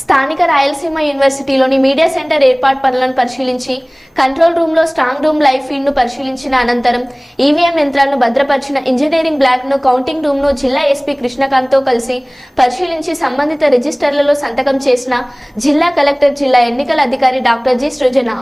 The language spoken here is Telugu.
స్థానిక రాయలసీమ యూనివర్సిటీలోని మీడియా సెంటర్ ఏర్పాటు పనులను పరిశీలించి కంట్రోల్ రూమ్లో స్ట్రాంగ్ రూమ్ లైవ్ ఫీడ్ను పరిశీలించిన అనంతరం ఈవీఎం యంత్రాలను భద్రపరిచిన ఇంజనీరింగ్ బ్లాక్ను కౌంటింగ్ రూమ్ను జిల్లా ఎస్పీ కృష్ణకాంత్తో కలిసి పరిశీలించి సంబంధిత రిజిస్టర్లలో సంతకం చేసిన జిల్లా కలెక్టర్ జిల్లా ఎన్నికల అధికారి డాక్టర్ జి సృజన.